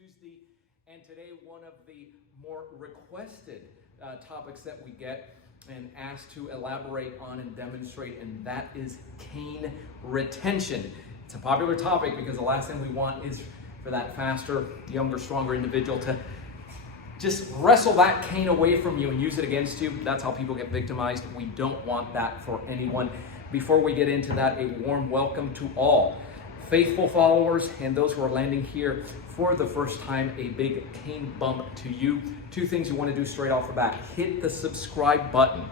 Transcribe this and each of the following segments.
Tuesday, and today one of the more requested topics that we get and asked to elaborate on and demonstrate, and that is cane retention. It's a popular topic because the last thing we want is for that faster, younger, stronger individual to just wrestle that cane away from you and use it against you. That's how people get victimized. We don't want that for anyone. Before we get into that, a warm welcome to all faithful followers and those who are landing here for the first time. A big cane bump to you. Two things you want to do straight off the bat. Hit the subscribe button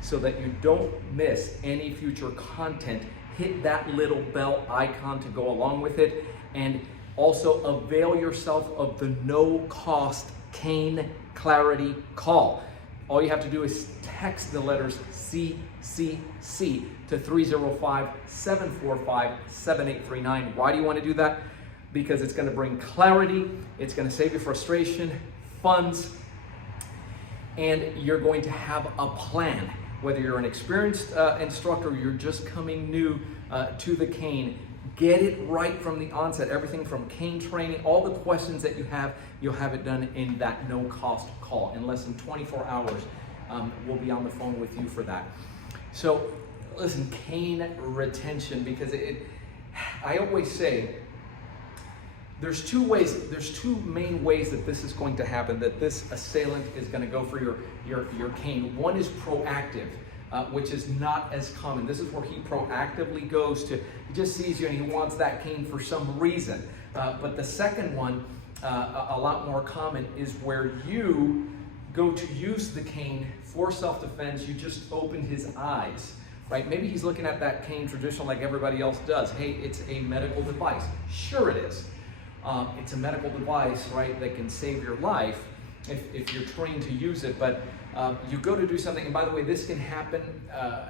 so that you don't miss any future content. Hit that little bell icon to go along with it, and also avail yourself of the no-cost cane clarity call. All you have to do is text the letters CCC to 305-745-7839. Why do you want to do that? Because it's going to bring clarity, it's going to save you frustration, funds, and you're going to have a plan. Whether you're an experienced instructor or you're just coming new to the cane, get it right from the onset. Everything from cane training, all the questions that you have, you'll have it done in that no-cost call. In less than 24 hours, we'll be on the phone with you for that. So, listen, cane retention, because I always say, there's two main ways that this is going to happen, that this assailant is going to go for your cane. One is proactive, which is not as common. This is where he proactively goes to, he just sees you and he wants that cane for some reason. But the second one, a lot more common, is where you go to use the cane for self-defense. You just open his eyes, right? Maybe he's looking at that cane traditional like everybody else does. Hey, it's a medical device. Sure it is. It's a medical device, right, that can save your life if you're trained to use it. But you go to do something, and by the way, this can happen,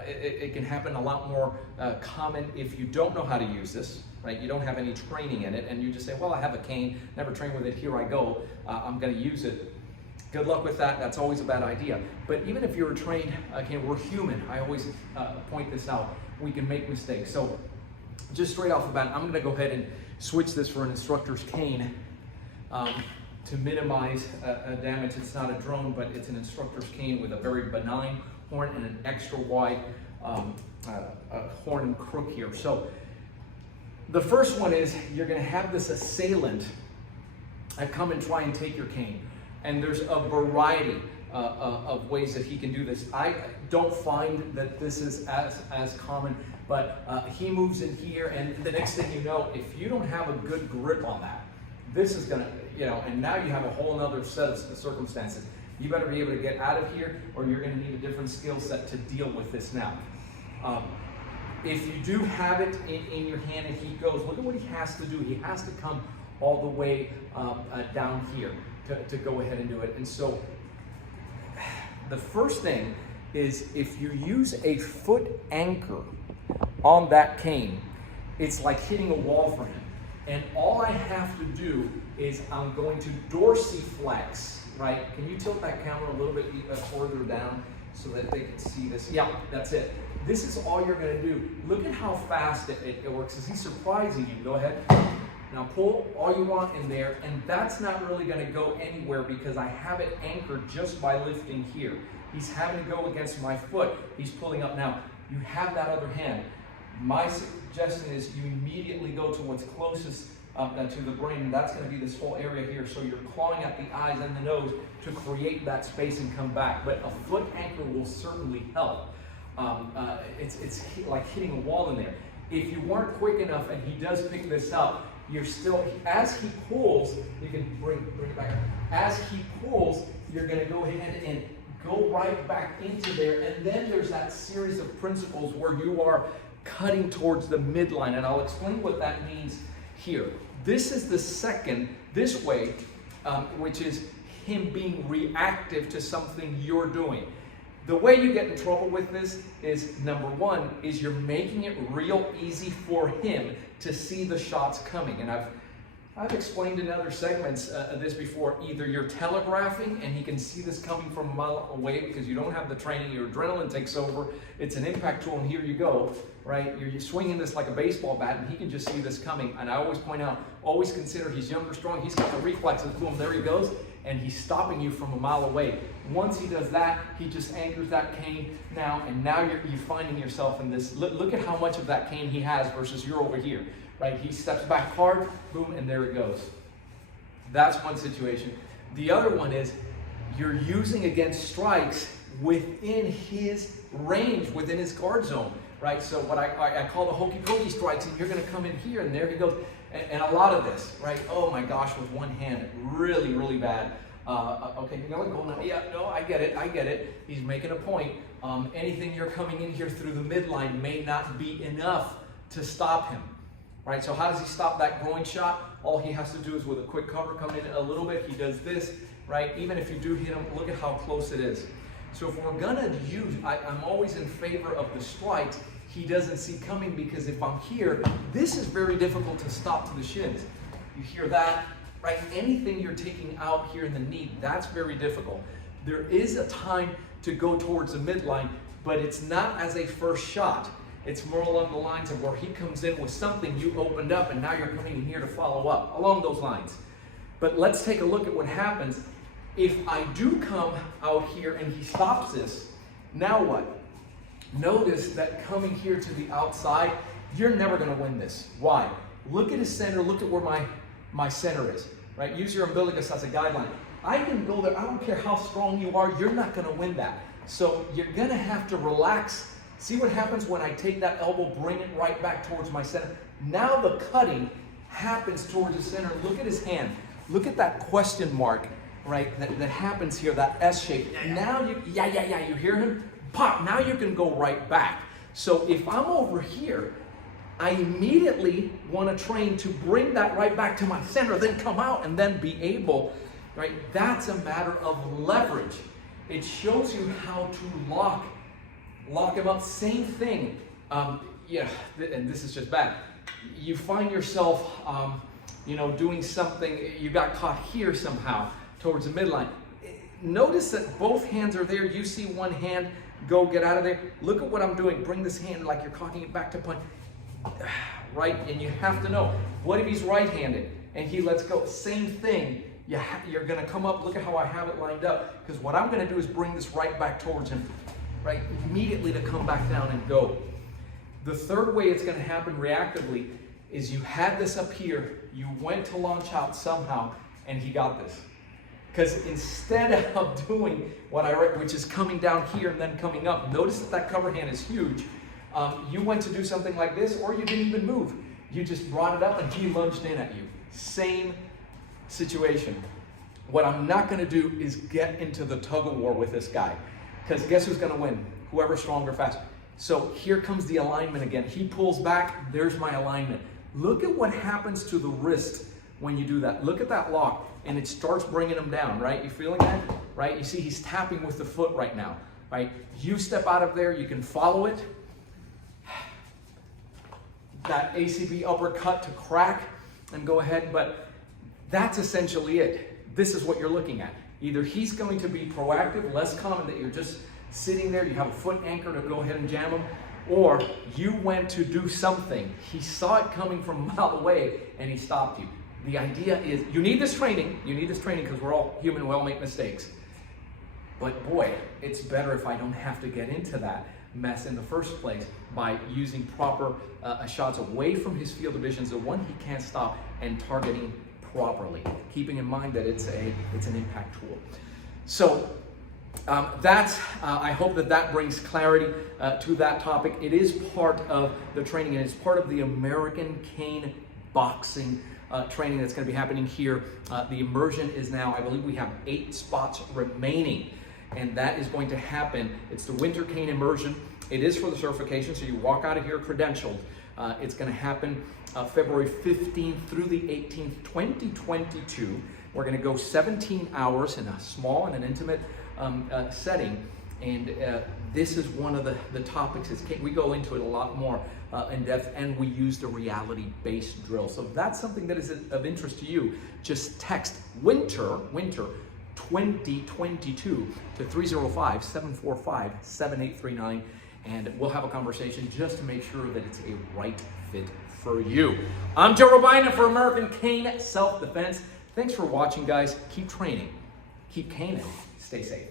it can happen a lot more common if you don't know how to use this, right? You don't have any training in it, and you just say, well, I have a cane, never trained with it, here I go, I'm gonna use it. Good luck with that. That's always a bad idea. But even if you're trained, again, we're human. I always point this out. We can make mistakes. So just straight off the bat, I'm gonna go ahead and switch this for an instructor's cane to minimize damage. It's not a drone, but it's an instructor's cane with a very benign horn and an extra wide horn and crook here. So the first one is you're gonna have this assailant come and try and take your cane. And there's a variety of ways that he can do this. I don't find that this is as common, but he moves in here, and the next thing you know, if you don't have a good grip on that, this is gonna, and now you have a whole other set of circumstances. You better be able to get out of here, or you're gonna need a different skill set to deal with this now. If you do have it in your hand and he goes, look at what he has to do. He has to come all the way down here to go ahead and do it. And so the first thing is, if you use a foot anchor on that cane, it's like hitting a wall for him. And all I have to do is I'm going to dorsiflex, right? Can you tilt that camera a little bit further down so that they can see this? Yeah, that's it. This is all you're gonna do. Look at how fast it works. Is he surprising you? Go ahead. Now pull all you want in there, and that's not really gonna go anywhere because I have it anchored just by lifting here. He's having to go against my foot. He's pulling up now. You have that other hand. My suggestion is you immediately go to what's closest to the brain, and that's gonna be this whole area here. So you're clawing at the eyes and the nose to create that space and come back. But a foot anchor will certainly help. It's like hitting a wall in there. If you weren't quick enough and he does pick this up, you're still, as he pulls, you can bring it back. As he pulls, you're gonna go ahead and go right back into there, and then there's that series of principles where you are cutting towards the midline, and I'll explain what that means here. This is the second, this way, which is him being reactive to something you're doing. The way you get in trouble with this is, number one, is you're making it real easy for him to see the shots coming. And I've explained in other segments this before. Either you're telegraphing and he can see this coming from a mile away because you don't have the training, your adrenaline takes over, it's an impact tool and here you go, right? You're swinging this like a baseball bat and he can just see this coming. And I always point out, always consider he's younger, strong, he's got the reflexes, boom, there he goes, and he's stopping you from a mile away. Once he does that, he just anchors that cane now, and now you're finding yourself in this. Look at how much of that cane he has versus you're over here. Right, he steps back hard, boom, and there it goes. That's one situation. The other one is you're using against strikes within his range, within his guard zone, right? So what I call the Hokey Pokey strikes, and you're going to come in here, and there he goes. And a lot of this, right? Oh my gosh, with one hand, really, really bad. Okay, you gotta go now. Yeah, no, I get it. He's making a point. Anything you're coming in here through the midline may not be enough to stop him. Right, so how does he stop that groin shot? All he has to do is with a quick cover come in a little bit. He does this, right? Even if you do hit him, look at how close it is. So if we're gonna use, I'm always in favor of the strikes he doesn't see coming, because if I'm here, this is very difficult to stop to the shins. You hear that, right? Anything you're taking out here in the knee, that's very difficult. There is a time to go towards the midline, but it's not as a first shot. It's more along the lines of where he comes in with something you opened up and now you're coming in here to follow up, along those lines. But let's take a look at what happens. If I do come out here and he stops this, now what? Notice that coming here to the outside, you're never gonna win this. Why? Look at his center, look at where my center is, right? Use your umbilicus as a guideline. I can go there, I don't care how strong you are, you're not gonna win that. So you're gonna have to relax. See what happens when I take that elbow, bring it right back towards my center. Now the cutting happens towards the center. Look at his hand. Look at that question mark, right, that happens here, that S shape. Now you hear him? Pop, now you can go right back. So if I'm over here, I immediately want to train to bring that right back to my center, then come out and then be able, right? That's a matter of leverage. It shows you how to lock him up. Same thing. Yeah, and this is just bad. You find yourself, doing something. You got caught here somehow towards the midline. Notice that both hands are there. You see one hand go, get out of there. Look at what I'm doing. Bring this hand like you're cocking it back to punch. Right, and you have to know. What if he's right-handed and he lets go? Same thing. You're going to come up. Look at how I have it lined up. Because what I'm going to do is bring this right back towards him. Right, immediately to come back down and go. The third way it's going to happen reactively is you had this up here, you went to launch out somehow, and he got this. Because instead of doing what I read, which is coming down here and then coming up, notice that cover hand is huge. You went to do something like this, or you didn't even move. You just brought it up and he lunged in at you. Same situation. What I'm not going to do is get into the tug of war with this guy. Because guess who's going to win? Whoever's stronger, faster. So here comes the alignment again. He pulls back, there's my alignment. Look at what happens to the wrist when you do that. Look at that lock, and it starts bringing him down, right? You feeling that? Right? You see he's tapping with the foot right now, right? You step out of there, you can follow it. That ACB uppercut to crack and go ahead, but that's essentially it. This is what you're looking at. Either he's going to be proactive, less common that you're just sitting there, you have a foot anchor to go ahead and jam him, or you went to do something. He saw it coming from a mile away and he stopped you. The idea is, you need this training because we're all human, we all make mistakes. But boy, it's better if I don't have to get into that mess in the first place by using proper shots away from his field of vision, the one he can't stop, and targeting properly, keeping in mind that it's an impact tool. So I hope that brings clarity to that topic. It is part of the training, and it's part of the American Cane Boxing training that's going to be happening here. The immersion is now, I believe we have 8 spots remaining, and that is going to happen. It's the Winter Cane Immersion. It is for the certification, so you walk out of here credentialed. It's going to happen February 15th through the 18th, 2022. We're going to go 17 hours in a small and an intimate setting, and this is one of the topics. We go into it a lot more in depth, and we use the reality-based drill. So if that's something that is of interest to you, just text winter 2022 to 305-745-7839, and we'll have a conversation just to make sure that it's a right fit for you. I'm Joe Robaina for American Cane Self-Defense. Thanks for watching, guys. Keep training, keep caning, stay safe.